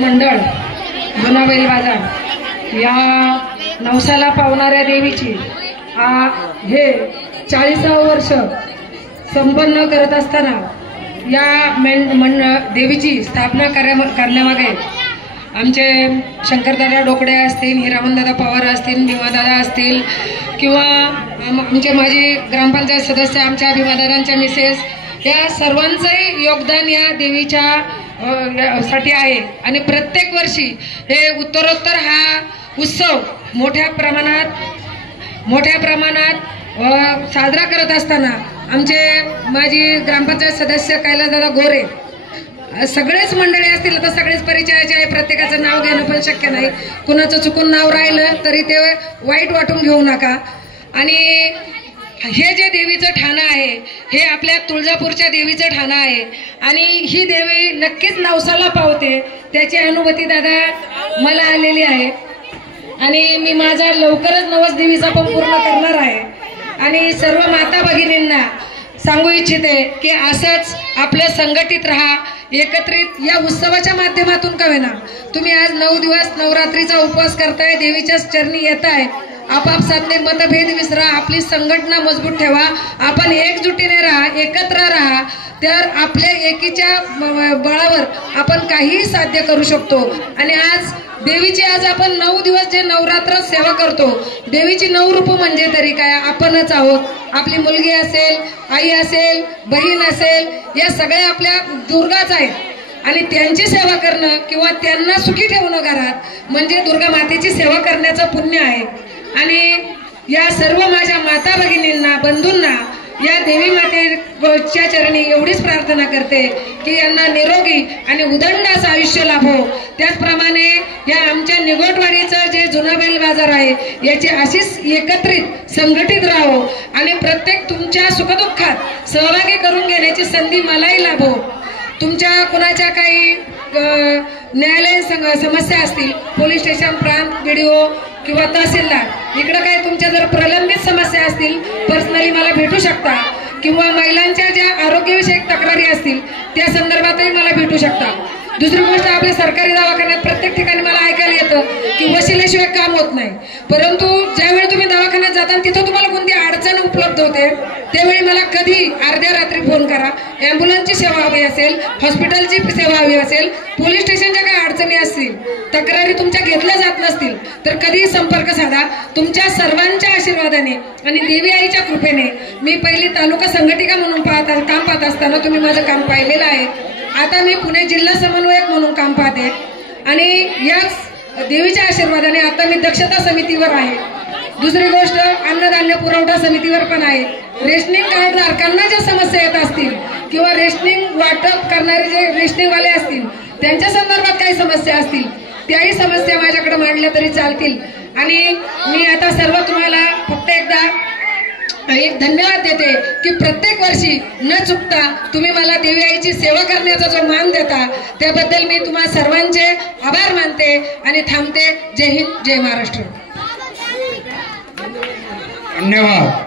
मंडळ जुना बैल बाजार या नवसाला पावणाऱ्या देवीची हे 40वे वर्ष संपन्न करत असताना या देवीची स्थापना करण्यामागे आमचे शंकरदादा डोकडे असतील, हिरामनदादा पवार असतील, भीमादादा असतील किंवा आमचे माजी ग्रामपंचायत सदस्य आमच्या भीमादादांच्या मिसेस या सर्वांचंही योगदान या देवीच्या साठी आहे। आणि प्रत्येक वर्षी हे उत्तरोत्तर हा उत्सव मोठ्या प्रमाणात साजरा करत असताना आमचे माजी ग्रामपंचायत सदस्य कैलासदादा गोरे सगळेच मंडळी असतील तर सगळेच परिचयाचे आहे, प्रत्येकाचं नाव घेणं पण शक्य नाही, कुणाचं चुकून नाव राहिलं तरी ते वाईट वाटून घेऊ नका। आणि हे जे देवीचं ठाणं आहे हे आपल्या तुळजापूरच्या देवीचं ठाणं आहे आणि ही देवी नक्कीच नवसाला पावते, त्याची अनुभूती दादा मला आलेली आहे आणि मी माझा लवकरच नवस देवीचा पण पूर्ण करणार आहे। आणि सर्व माता भगिनींना सांगू इच्छिते की असंच आपलं संघटित राहा, एकत्रित या उत्सवाच्या माध्यमातून का होईना तुम्ही आज 9 दिवस नवरात्रीचा उपवास करताय, देवीच्या चरणी येताय, आपापसातले मतभेद विसरा, आपली संघटना मजबूत ठेवा, आपण एकजुटीने राहा, एकत्र राहा, तर आपल्या एकीच्या बळावर आपण काहीही साध्य करू शकतो। आणि आज देवीची आपण 9 दिवस जे नवरात्र सेवा करतो, देवीची 9 रूप म्हणजे तरी काय आपणच आहोत, आपली मुलगी असेल, आई असेल, बहीण असेल, या सगळ्या आपल्या दुर्गाच आहेत आणि त्यांची सेवा करणं किंवा त्यांना सुखी ठेवणं घरात म्हणजे दुर्गा मातेची सेवा करण्याचं पुण्य आहे। आणि या सर्व माझ्या माता भगिनींना, बंधूंना या देवी मातेच्या चरणी एवढीच प्रार्थना करते की यांना निरोगी आणि उदंड असं आयुष्य लाभो। त्याचप्रमाणे या आमच्या निगोटवाडीचं जे जुना बैल बाजार आहे याची अशीच एकत्रित संघटित राहो आणि प्रत्येक तुमच्या सुखदुःखात सहभागी करून घेण्याची संधी मलाही लाभो। तुमच्या कुणाच्या काही न्यायालयीन समस्या असतील, पोलीस स्टेशन, प्रांत, बीडीओ किंवा तहसीलदार इकडे काही तुमच्या जर प्रलंबित समस्या असतील पर्सनली मला भेटू शकता किंवा महिलांच्या ज्या आरोग्यविषयक तक्रारी असतील त्या संदर्भातही मला भेटू शकता। दुसरी गोष्ट, आपल्या सरकारी दवाखान्यात प्रत्येक ठिकाणी मला ऐकायला येतं की वशिल्याशिवाय काम होत नाही, परंतु ज्यावेळी तुम्ही दवाखान्यात जाता तिथं तुम्हाला कोणती अडचण उपलब्ध होते त्यावेळी मला कधी अर्ध्या रात्री फोन करा। ॲम्ब्युलन्सची सेवा हवी असेल, हॉस्पिटलची सेवा हवी असेल, पोलीस स्टेशनच्या काही अडचणी असतील, तक्रारी तुमच्या घेतल्या जात नसतील तर कधीही संपर्क साधा। तुमच्या सर्वांच्या आशीर्वादाने आणि देवी आईच्या कृपेने मी पहिली तालुका संघटिका म्हणून काम पाहत असताना तुम्ही माझं काम पाहिलेलं आहे, आता मी पुणे जिल्हा समन्वयक म्हणून काम पाहते आणि याच देवीच्या आशीर्वादाने आता मी दक्षता समितीवर आहे। दुसरी गोष्ट, अन्नधान्य पुरवठा समितीवर पण आहे। रेशनिंग कार्ड धारकांना ज्या समस्या येत असतील किंवा रेशनिंग वाटप करणारे जे रेशनिंगवाले असतील त्यांच्या संदर्भात काही समस्या असतील त्याही समस्या माझ्याकडे मांडल्या तरी चालतील। आणि मी आता सर्व तुम्हाला फक्त एकदा एक धन्यवाद देते की प्रत्येक वर्षी न चुकता तुम्ही मला देवी आईची सेवा करण्याचा जो मान देता त्याबद्दल मी तुम्हा सर्वांचे आभार मानते आणि थांबते। जय हिंद, जय महाराष्ट्र। धन्यवाद।